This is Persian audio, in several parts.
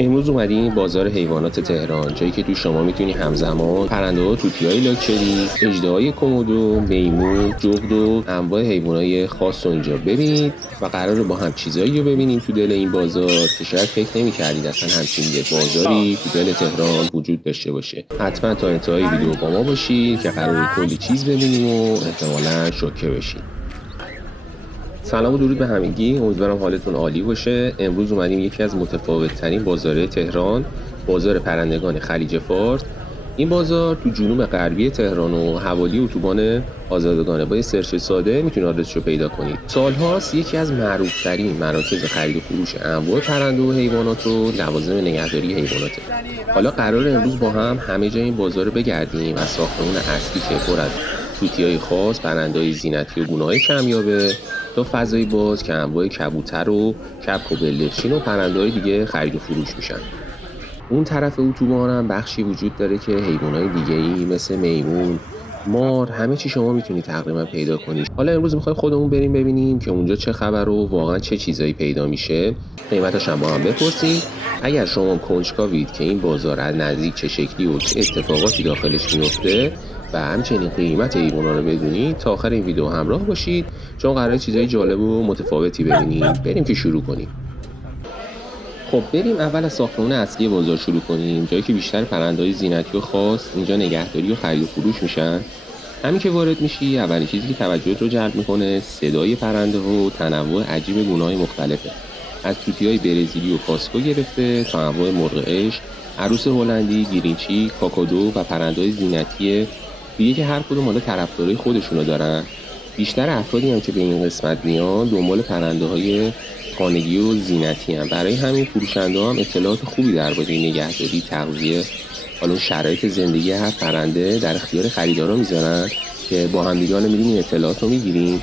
امروز اومدیم بازار حیوانات تهران، جایی که تو شما میتونی همزمان پرنده‌ها، توتیای لاکچری، اژدهای کومودو، میمون، جغد و انواع حیوانات خاص رو اینجا ببینید و قراره با هم چیزایی رو ببینیم تو دل این بازار که شاید فکر نمی‌کردید اصلا همچین یه بازاری تو دل تهران وجود داشته باشه. حتما تا انتهای ویدیو با ما باشید که قراره کلی چیز ببینیم و احتمالاً شوکه بشید. سلام و درود به همگی، امیدوارم حالتون عالی باشه. امروز اومدیم یکی از متفاوت‌ترین بازارهای تهران، بازار پرندگان خلیج فارس. این بازار تو جنوب غربی تهران و حوالی اتوبان آزادگانه. با یه سرچ ساده میتونید آدرسش رو پیدا کنید. سالهاست یکی از معروف‌ترین مراکز خرید و فروش انواع پرنده و حیوانات و لوازم نگهداری حیواناته. حالا قراره امروز با هم همه جای این بازار رو بگردیم، از ساختمون اصلی که پر از توتیای خاص، پرنده‌های زینتی و گونه‌های کمیابه، تا فضای باز که انواع کبوتر و کبک و بلدرچین و پرنده‌های دیگه خرید و فروش میشن. اون طرف اتوبان هم بخشی وجود داره که حیوانات دیگه‌ای مثل میمون، مار، همه چی شما میتونید تقریبا پیدا کنید. حالا امروز می‌خوایم خودمون بریم ببینیم که اونجا چه خبر و واقعا چه چیزایی پیدا میشه. قیمتاش هم با هم بپرسیم. اگر شما کنجکاوید که این بازار از نزدیک چه شکلی و چه اتفاقاتی داخلش میفته و همچنین قیمت حیونا رو بدونید، تا آخر این ویدیو همراه باشید چون قراره چیزای جالب و متفاوتی ببینیم. بریم که شروع کنیم. خب بریم اول از ساختمان اصلی بازار شروع کنیم، جایی که بیشتر پرنده‌های زینتی و خاص اینجا نگهداری و خرید و فروش میشن. همین که وارد میشی، اولین چیزی که توجهت رو جلب میکنه صدای پرنده و تنوع عجیب گونه‌های مختلفه. از توتیای برزیلی و کاسکو گرفته تا انواع مرغ عشق، عروس هلندی، گیرینچی، کاکادو و پرنده‌های زینتی دیگه که هر کدوم حالا طرفدارای خودشونو دارن. بیشتر افرادی هم که به این قسمت میان دنبال پرنده‌های خانگی و زینتی هم. برای همین فروشنده هم اطلاعات خوبی درباره نگهداری، تغذیه، حالا شرایط زندگی هر پرنده در اختیار خریدارا میذارن که با هم دیگه حالا میریم این اطلاعات رو میگیریم.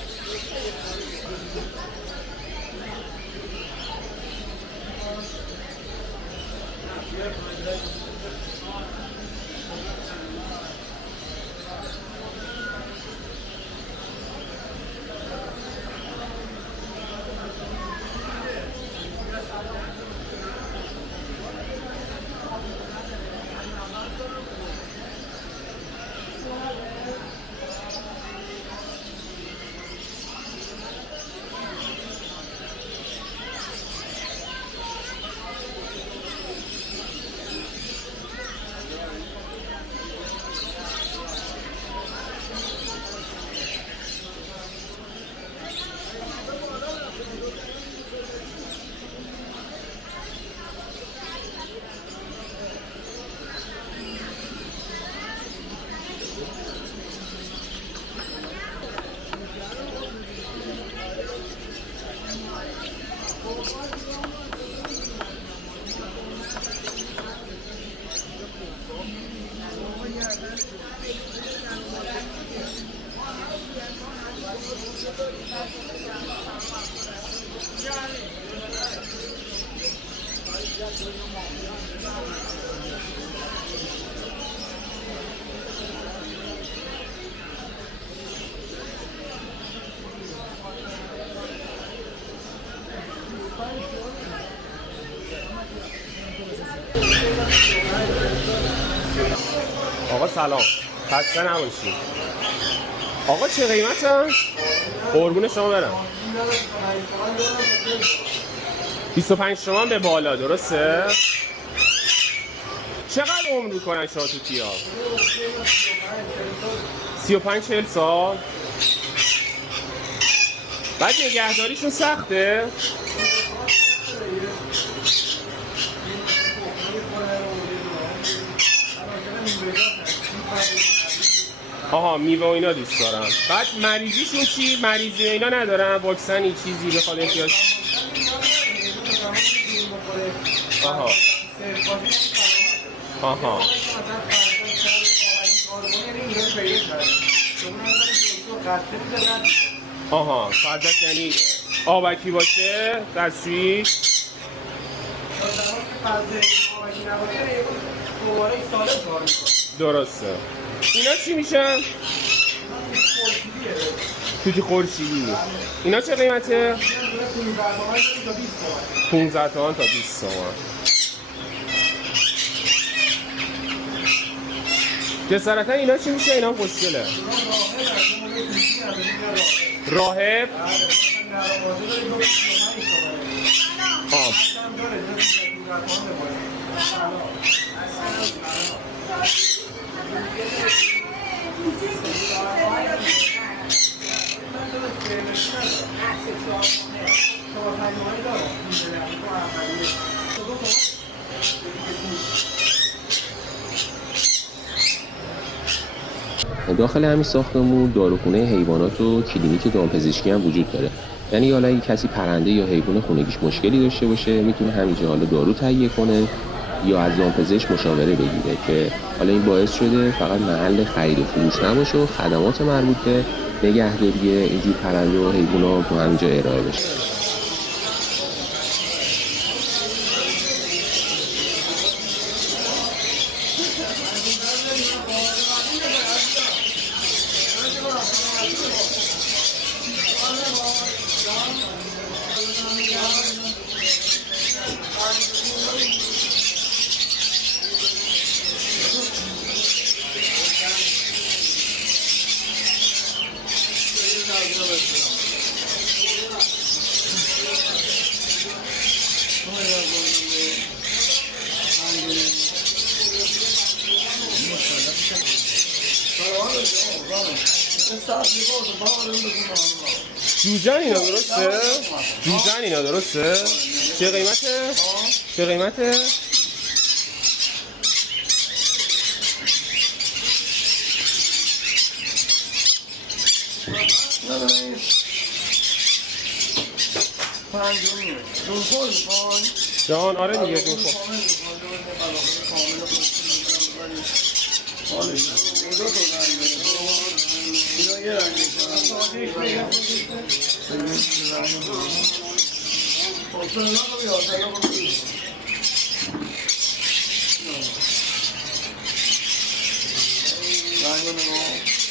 آقا سلام، خسته نباشید. آقا چه قیمتن؟ قربون شما برم. 25 تومن به بالا، درسته؟ چقدر عمر میکنن شما توتیا؟ 35-40 سال. بعد نگهداریشون سخته؟ آها، میوه و اینا دوست دارم. بعد مریضیشون چی؟ مریضی اینا ندارن؟ واکسنی چیزی بخواد احتیاج؟ آها آها آها، فقط یعنی آبکی باشه دستشویی. درسته. اینا چی میشن؟ توتی خورشیدی. اینا چه قیمته؟ 15 تومن تا 20 تومن. جسارتا اینا چی میشه؟ اینا خوشگله. راهب آب داخل همین ساختمون داروخونه حیوانات و کلینیک دامپزشکی هم وجود داره. یعنی حالا اگه کسی پرنده یا حیوان خونگیش مشکلی داشته باشه میتونه همینجا حالا دارو تهیه کنه یا از دامپزشک مشاوره بگیره که حالا این باعث شده فقط محل خرید و فروش نباشه و خدمات مربوط به نگهداری اینجور پرنده و حیوانات تو همینجا ارائه بشه. جوجن اینا درسته؟ جوجن اینا درسته؟ چه قیمته؟ چه قیمته؟ جان آره دیگه دون خور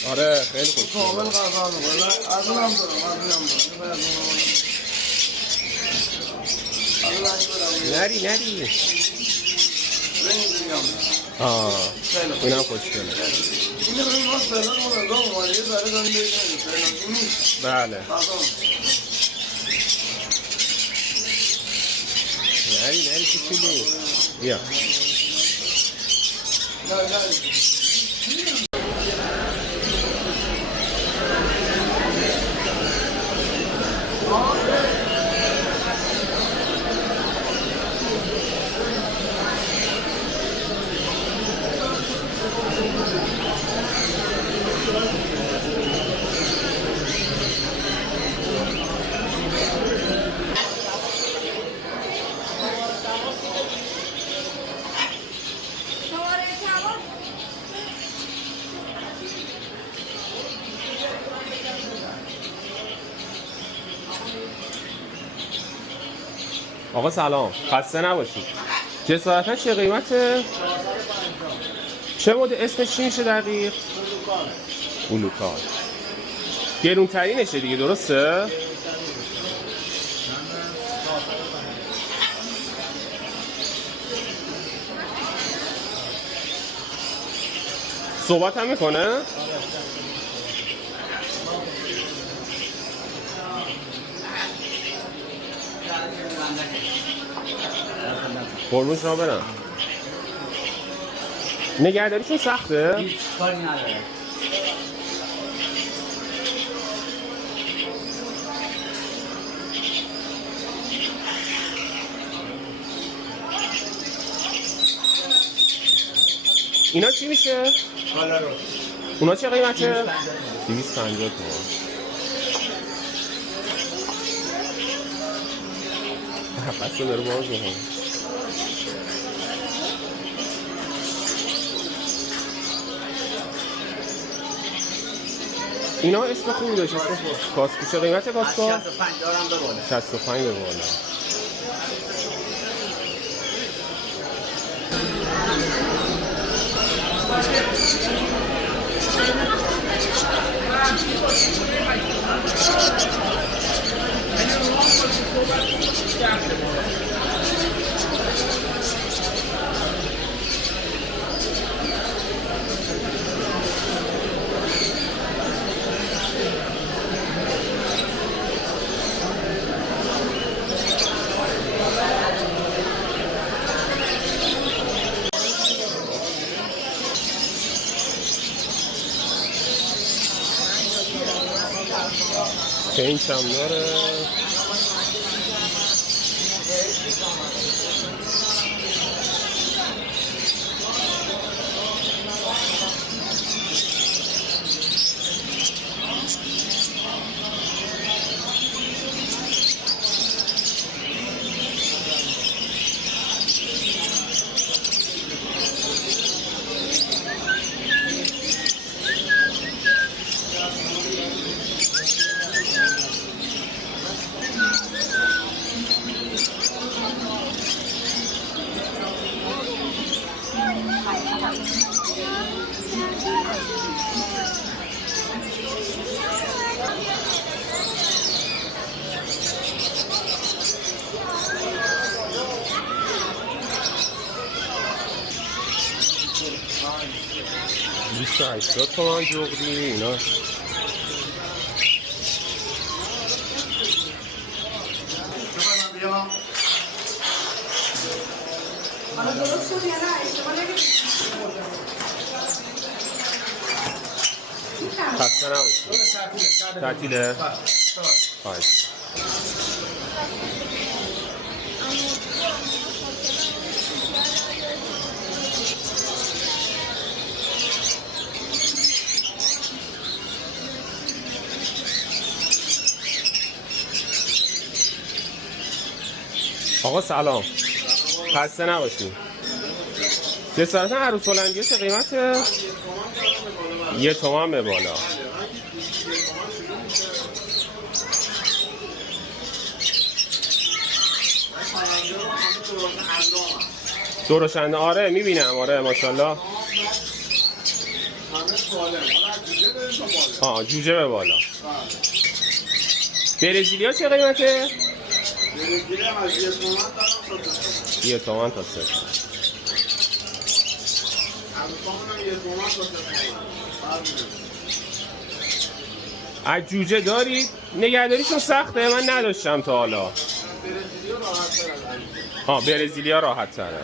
آره خیلی خوب کامل غذا می‌خوره. از اونم دارم. نری اینم خوشگله. اینو ببین ما فعلا ما نگاه اومده یه ذره داریم بهش نمی‌کنیم. بله. نری چی بیا. آقا سلام، خسته نباشید. جسارتا چه قیمته؟ چه مدل اسمش چی میشه دقیق؟ بلوکار. گرونترینشه دیگه درسته؟ صحبت هم میکنه؟ قربون شما برم. نگهداریشون سخته؟ هیچ کاری نداره. اینا چی میشه؟ اونا چه قیمته؟ 250 تومان. بس داره باز میکنه. اینا اسم خوبی داشت. اسم کاسکو. چه قیمته کاسکو؟ 65 دارم به بالا. 65 به بالا. پینچ هم داره. $280 تومن جغدی اینا. خسته نباشید. تعطیله؟ خواهد. آقا سلام، خسته نباشید. جسارتا عروس هلندیه چه قیمته؟ 1 تومن به بالا. درشنده آره میبینم، آره ماشاءالله. جوجه به بالا. برزیلیا چه قیمته؟ 1 تومن تا 3 تومن. از جوجه دارید؟ نگهداریشون سخته، من نداشتم تا حالا. برزیلیا راحت تره.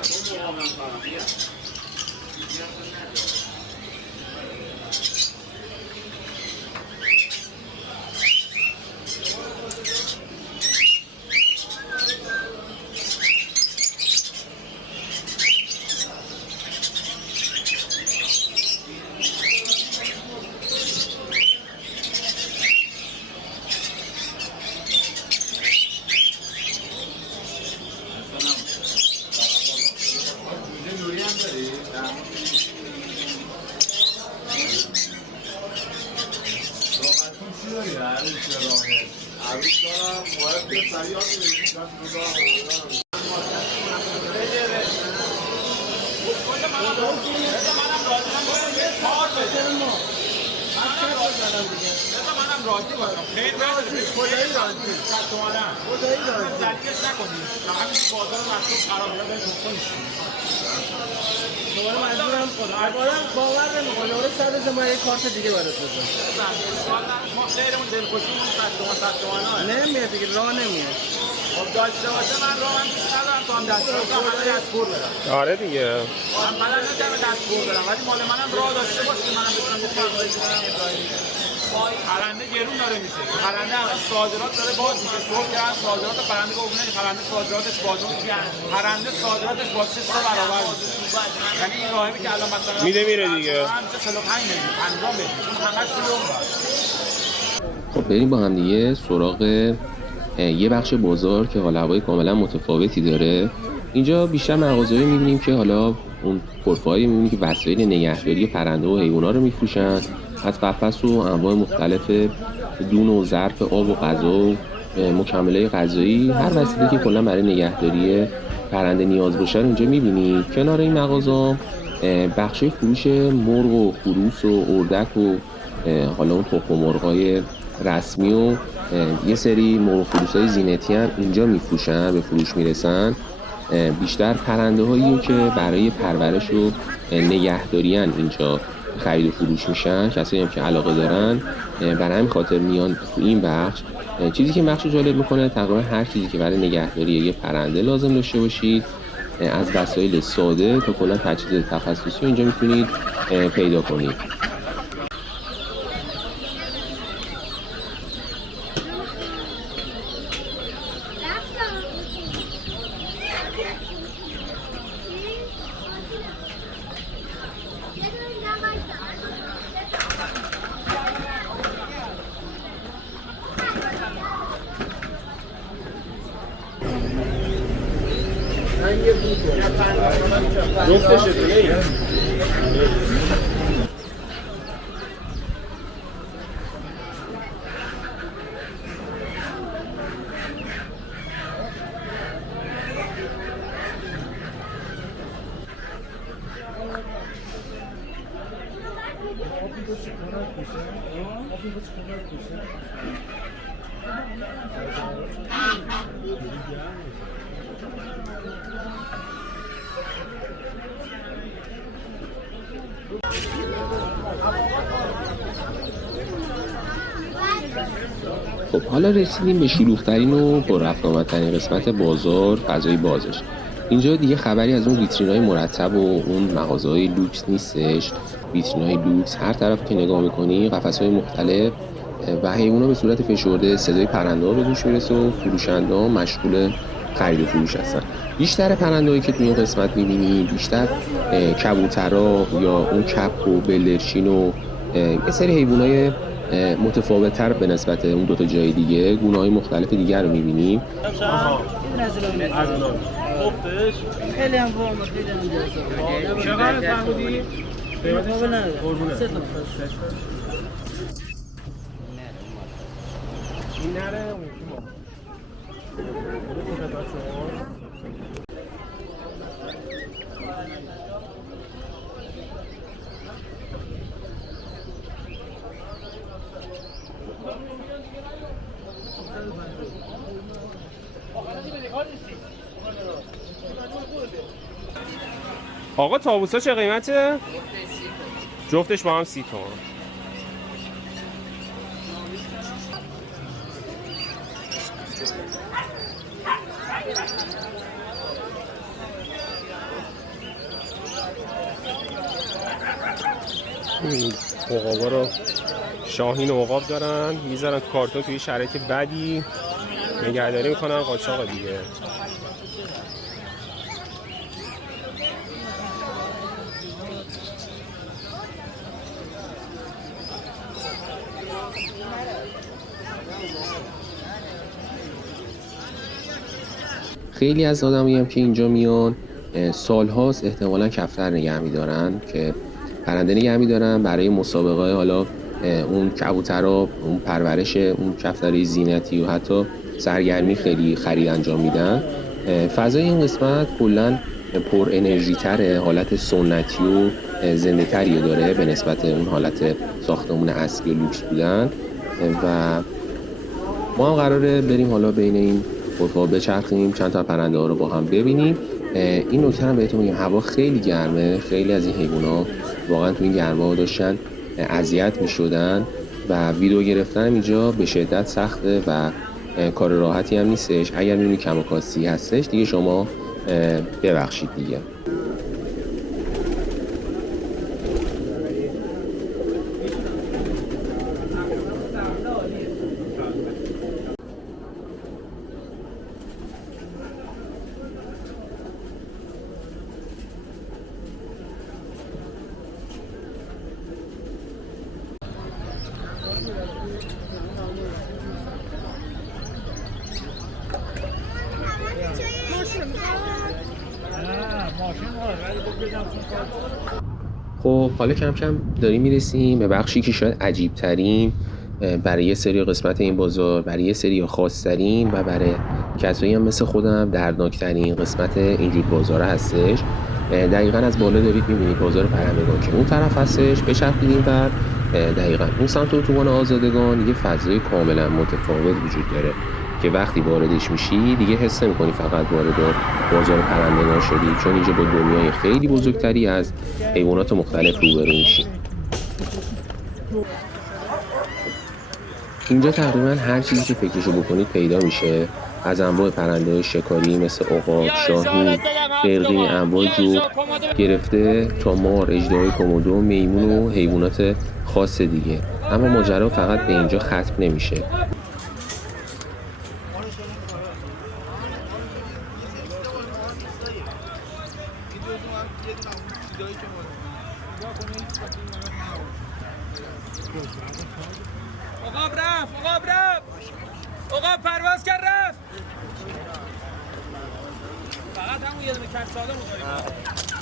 باور نمی‌کنی اون سر ما یک کارت دیگه برات بزنم. ما غیرمون دلخوشیمون 100 تومن نمیاد دیگه، راه نمیاد. خب داشته باشه من راهم دوست ندارم تو هم دستور بدم. آره دیگه. من بلد نمی‌شم دستور بدم، ولی مال منم راه داشته باشه منم بتونم بفرمایش کنم ابراهیمی. پرنده گرون داره میشه. پرنده هم صادرات داره باز میشه. صبح کردن صادرات پرنده گفتن پرنده صادراتش باز میشه. پرنده صادراتش باز 3 برابر میشه. یعنی این راهی که الان مثلا میره دیگه. 45 میلیون 50 میلیون اون همش کیلو. خب بریم با هم دیگه سراغ یه بخش بازار که حال هوای کاملا متفاوتی داره. اینجا بیشتر مغازه‌ای می‌بینیم که حالا اون پرفایی می‌بینیم که وسایل نگهداری پرنده و حیونا رو می‌فروشن، از قفس و انواع مختلف دون و ظرف آب و غذا و مکملات غذایی، هر وسیله‌ای که کلا برای نگهداری پرنده نیاز باشه اینجا می‌بینید. کنار این مغازه بخشای فروش مرغ و خروس و اردک و حالا اون تخم مرغای رسمی و یه سری مرغ و خروس‌های زینتی هم اینجا می‌فروشن، به فروش میرسن. بیشتر پرنده‌هایی که برای پرورش و نگهداری اینجا خرید و فروش میشن، کسایی هم که علاقه دارن برای همین خاطر میان تو این بخش. چیزی که بخش جالب میکنه تقریبا هر چیزی که برای نگهداری یه پرنده لازم داشته باشید، از وسایل ساده تا کلا تجهیزات تخصصی اینجا میتونید پیدا کنید. جفتش چطوره این؟ خب حالا رسیدیم به شلوغ‌ترین و پررفت‌وآمدترین قسمت بازار، فضای بازش. اینجا دیگه خبری از اون ویترین‌های مرتب و اون مغازه‌های لوکس نیستش. ویترین‌های لوکس هر طرف که نگاه می‌کنی قفس‌های مختلف و حیونا به صورت فشرده، صدای پرنده‌ها به گوش میرسه و فروشنده‌ها مشغول خرید و فروش هستن. بیشتر پرنده‌هایی که تو این قسمت می‌بینی بیشتر کبوترها یا اون کپ و بلدرچین و یه سری حیوانای متفاوت‌تر به نسبت اون دو تا جای دیگه، گونه‌های مختلف دیگر رو می‌بینیم. خیلی هم وارم خیلی هم جذاب. چقدر فرمودی؟ قیمتش نداره. این نره اون یکی ما. آقا طاووسا چه قیمته؟ جفتش با هم 30 تومن. عقابا رو شاهین عقاب دارن میذارن تو کارتون توی شرایط بدی نگهداری میکنن، قاچاق دیگه. خیلی از آدمایی هم که اینجا میان سالهاست احتمالاً کفتر نگه می‌دارن که پرنده نگه می‌دارن برای مسابقه، حالا اون کبوترها، اون پرورش اون کفترهای زینتی و حتی سرگرمی خیلی خرید انجام میدن. فضای این قسمت کلاً پر انرژی تره، حالت سنتی و زنده تری داره به نسبت اون حالت ساختمون اصلی و لوکس بودن. و ما هم قراره بریم حالا بین این قطب‌ها بچرخیم، چند تا پرنده ها رو با هم ببینیم. این نکته هم بهتون میگم، هوا خیلی گرمه، خیلی از این حیونا واقعا تو این گرما داشتن اذیت میشدن و ویدیو گرفتن اینجا به شدت سخته و کار راحتی هم نیستش. اگر میبینی کم و کاستی هستش دیگه شما ببخشید دیگه. خب حالا کم کم داریم میرسیم به بخشی که شاید عجیب ترین برای یه سری قسمت این بازار، برای یه سری خاص ترین و برای کسایی هم مثل خودم دردناک ترین قسمت اینجور بازار هستش. دقیقاً از بالا دارید میبینید بازار پرندگان که اون طرف هستش. بچرخید این ور، دقیقاً اون سمت اتوبان آزادگان یه فضای کاملا متفاوت وجود داره که وقتی واردش میشی دیگه حس نمی‌کنی فقط وارد بازار پرندگان شدی، چون اینجا با دنیای خیلی بزرگتری از حیوانات مختلف روبرو میشی. اینجا تقریبا هر چیزی که فکرشو بکنید پیدا میشه، از انواع پرنده‌های شکاری مثل عقاب، شاهین، قرقی، انواع جو گرفته تا مار، اژدهای کومودو، میمون و حیوانات خاص دیگه. اما ماجرا فقط به اینجا ختم نمیشه. عقاب پرواز کرد رفت. فقط همون یه دونه کف ساده بود.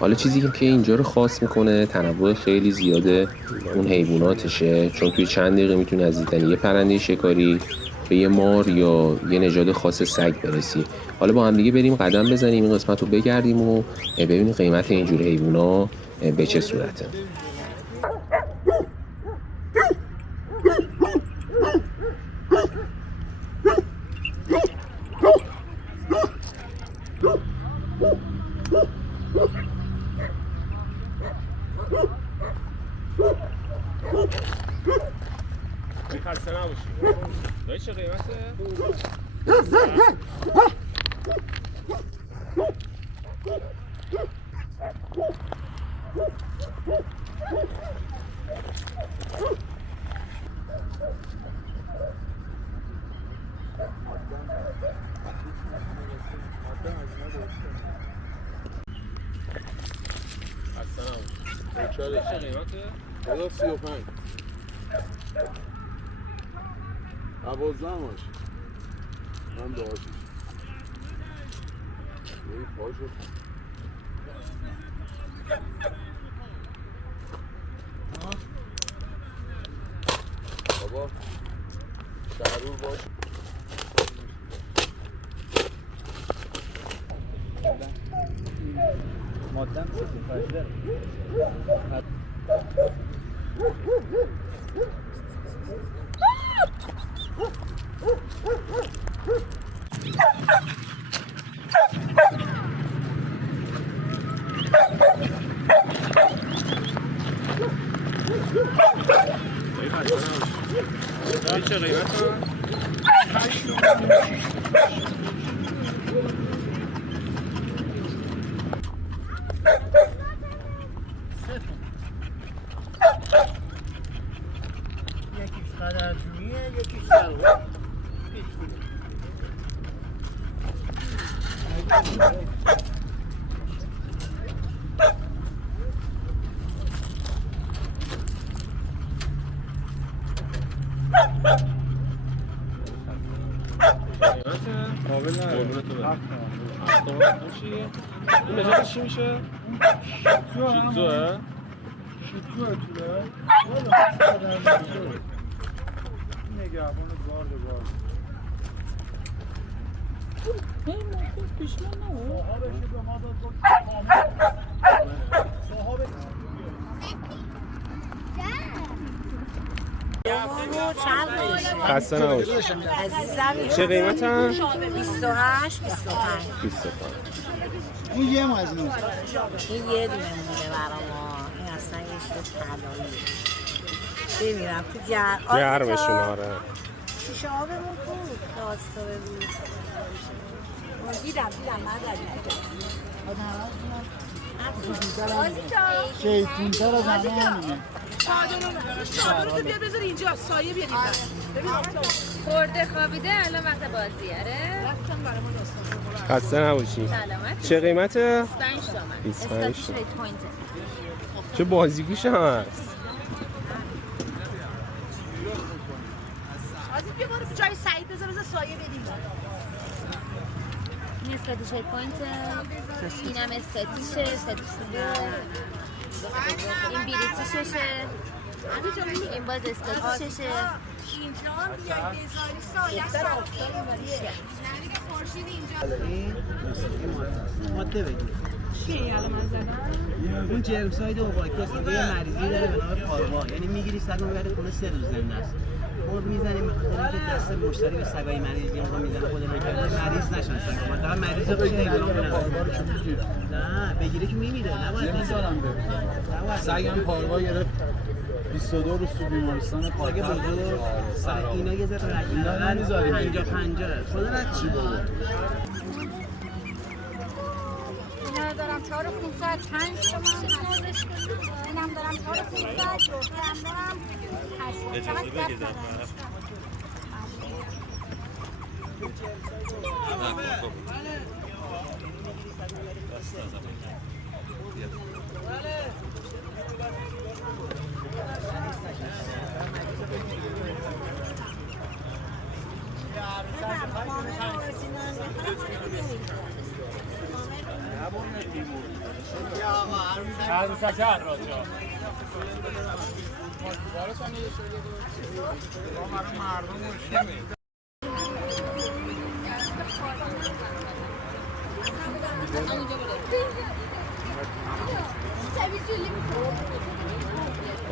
حالا چیزی که اینجا رو خاص میکنه تنوع خیلی زیاده اون حیواناتشه، چون توی چند دقیقه میتونی از دیدن یه پرنده شکاری به یه مار یا یه نژاد خاص سگ برسی. حالا با هم دیگه بریم قدم بزنیم این قسمت رو بگردیم و ببینیم قیمت اینجور حیونا به چه صورته. خسته نباشی. دایی چه قیمته؟ چه قیمته؟ 35 12 باش من داشتم یه پاشو بابا شهرور باش مادم شده دایی چه قیمته؟ یکیش قدرجوییه یکیش سلوه قابل نداره این نجاتش چی میشه؟ شیتزوه؟ شیتزوه توله نگهبان گارد این مخصوص پیشمن نبود صاحبش به ما داد صاحب خسته نباشی. چه قیمت هم؟ 28 25 اون یه مزنون این یه دونه مونده برا ما این اصلا یه شده طلایی بمیرم تو گرمشون آره شیشه آبمون بود راستا ببینید دیدم من شیطون‌تر از همه همینه چادر رو بیار بذار اینجا سایه بیارید ببین خورده خوابیده الان وقت بازیه اره رفتم برای ما داستان خسته نباشی. سلامت چه قیمته؟ 25 تومن 25 اسکاتیش ریت پوینته چه بازیگوش هم هست. آزی بیا برو جای سعید بذار سایه بدیم این اسکاتیش ریت پوینته اینم اسکاتیشه این بریتیششه این باز اسکاتیششه اینجا هم بیاید بذاری سایه خورشید اینجا ماده بگیر چیه الان من زدم؟ اون جرمساید اوباکس یه مریضی داره به نام پاروا یعنی میگیری سگ میبره خونه 3 روز زنده است خود میزنیم به خاطر اینکه دست مشتری به سگای مریضی اونها میزنه خود مریض نشن سگ مثلا مریض بشه نه بگیره که میمیره نباید نمیذارم سگم پاروا گرفت 22 روز تو بیمارستان سگ بزرگ اینا یه ذره رگ دارن 50 خدا رد چی بابا اینا دارم 4500 5 تومن هستش اینم دارم 4500 جفتم دارم 8 اجازه بگیرم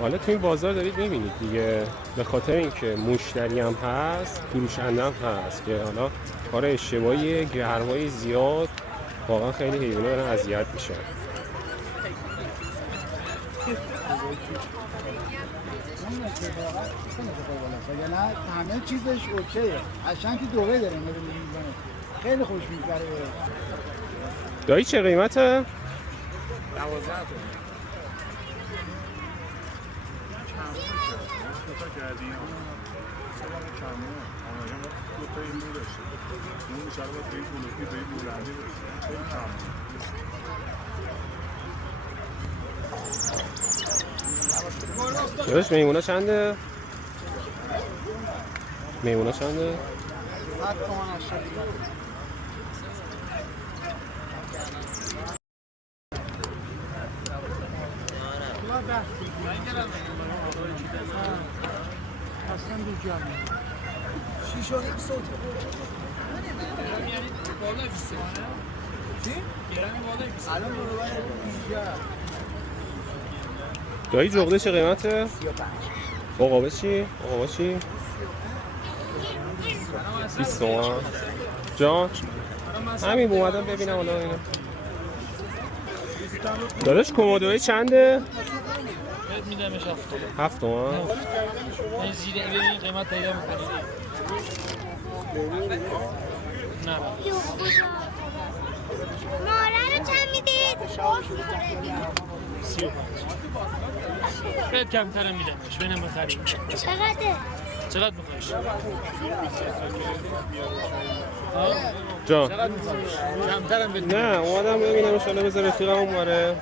حالا تو این بازار دارید میبینید دیگه، به خاطر اینکه مشتری هم هست فروشنده هم هست که حالا کار اشتباهی گرمای زیاد واقعا خیلی حیونا دارن اذیت میشن. یعنی همه چیزش اوکیه، قشنگ تو دوبه داره میزنه، خیلی خوش میگذره. دایی چه قیمته؟ 12 داداش میمونه چنده؟ میمونه چنده؟ 100 تومن 80. دایی جغده چه قیمته؟ 35. عقابه چی؟ عقابه چی؟ 20 تومن. جان؟ همین اومدم ببینم حالا اینا. داداش کومودوی چنده؟ میدمش 7 تومن. این زیر این قیمت پیدا میکنید. نه ماره رو چند میدید؟ 35. خیلی کمتر میدمش بینم بخریم. چقدر میخوایش؟ جان؟ چقدر میخوایش؟ کمترم بدید. نه اومدم ببینم انشالله بذار رفیقم اوماره.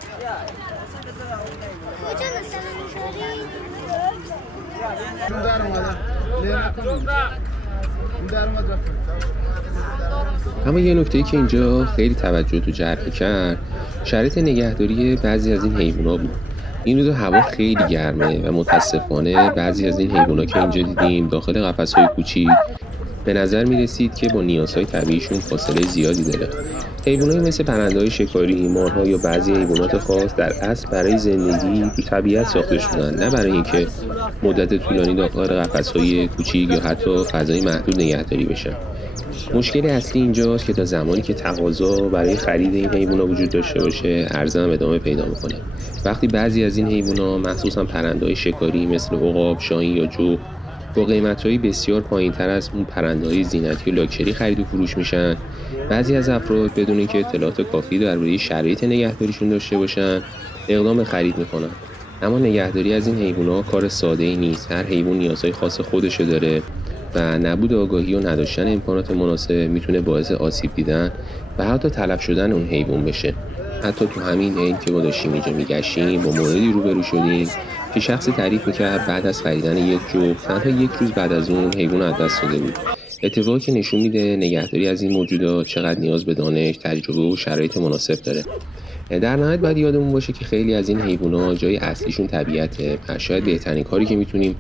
کجا مثلا می‌خوری؟ اون در اومدن اون در اومد رفت. اما یه نکته‌ای که اینجا خیلی توجه تو جلب کرد شرایط نگهداری بعضی از این حیونا بود. این روزا هوا خیلی گرمه و متاسفانه بعضی از این حیونا که اینجا دیدیم داخل قفس‌های کوچیک به نظر می‌رسید که با نیازهای طبیعیشون فاصله زیادی داره. حیوانایی مثل پرنده‌های شکاری، مارها یا بعضی حیوانات خاص در اصل برای زندگی تو طبیعت ساخته شدن، نه برای اینکه مدت طولانی داخل قفس‌های کوچیک یا حتی فضای محدود نگهداری بشن. مشکل اصلی اینجاست که تا زمانی که تقاضا برای خرید این حیونا وجود داشته باشه، عرضه هم ادامه پیدا میکنه. وقتی بعضی از این حیونا مخصوصا پرنده‌های شکاری مثل عقاب، شاهین یا جغد با قیمت‌های بسیار پایین‌تر از اون پرنده‌های زینتی و لاکچری خرید و فروش میشن، بعضی از افراد بدون اینکه اطلاعات کافی درباره شرایط نگهداریشون داشته باشن، اقدام به خرید میکنن. اما نگهداری از این حیونا کار ساده‌ای نیست. هر حیوان نیازهای خاص خودشو داره و نبود آگاهی و نداشتن امکانات مناسب میتونه باعث آسیب دیدن و حتی تلف شدن اون حیوان بشه. حتی تو همین عین که ما داشتیم اینجا میگشتیم با موردی روبرو شدیم که شخصی تعریف میکرد بعد از خریدن یک جغد تنها یک روز بعد از اون حیوان از دست داده بود. اتفاقی که نشون میده نگهداری از این موجودات چقدر نیاز به دانش، تجربه و شرایط مناسب داره. در نهایت باید یادمون باشه که خیلی از این حیونا جای اصلیشون طبیعته و شاید بهترین کاری که میتونیم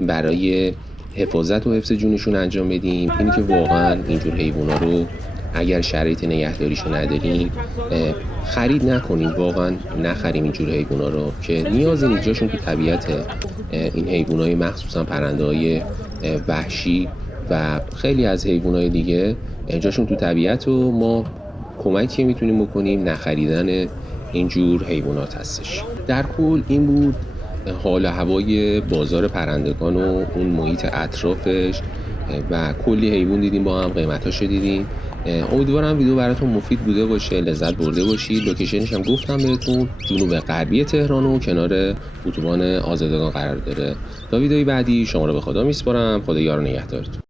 برای حفاظت و حفظ جونشون انجام بدیم اینی که واقعا اینجور حیونا رو اگر شرایط نگهداریشو نداریم خرید نکنیم، واقعا نخریم اینجور حیونا رو که نیازی نیست. جاشون تو طبیعت این حیوانای مخصوصا پرنده‌های وحشی و خیلی از حیوانای دیگه جاشون تو طبیعت و ما کمکی میتونیم بکنیم نخریدن اینجور حیوانات هستش. در کل این بود حال هوای بازار پرندگان و اون محیط اطرافش و کلی حیوان دیدیم، با هم قیمتاشو دیدیم. امیدوارم ویدیو براتون مفید بوده باشه، لذت برده باشید. لوکیشنش هم گفتم بهتون، جنوب غربی تهران و کنار اتوبان آزادگان قرار داره. تا ویدیوی بعدی شما رو به خدا میسپارم. خدا یار و نگهدارتون.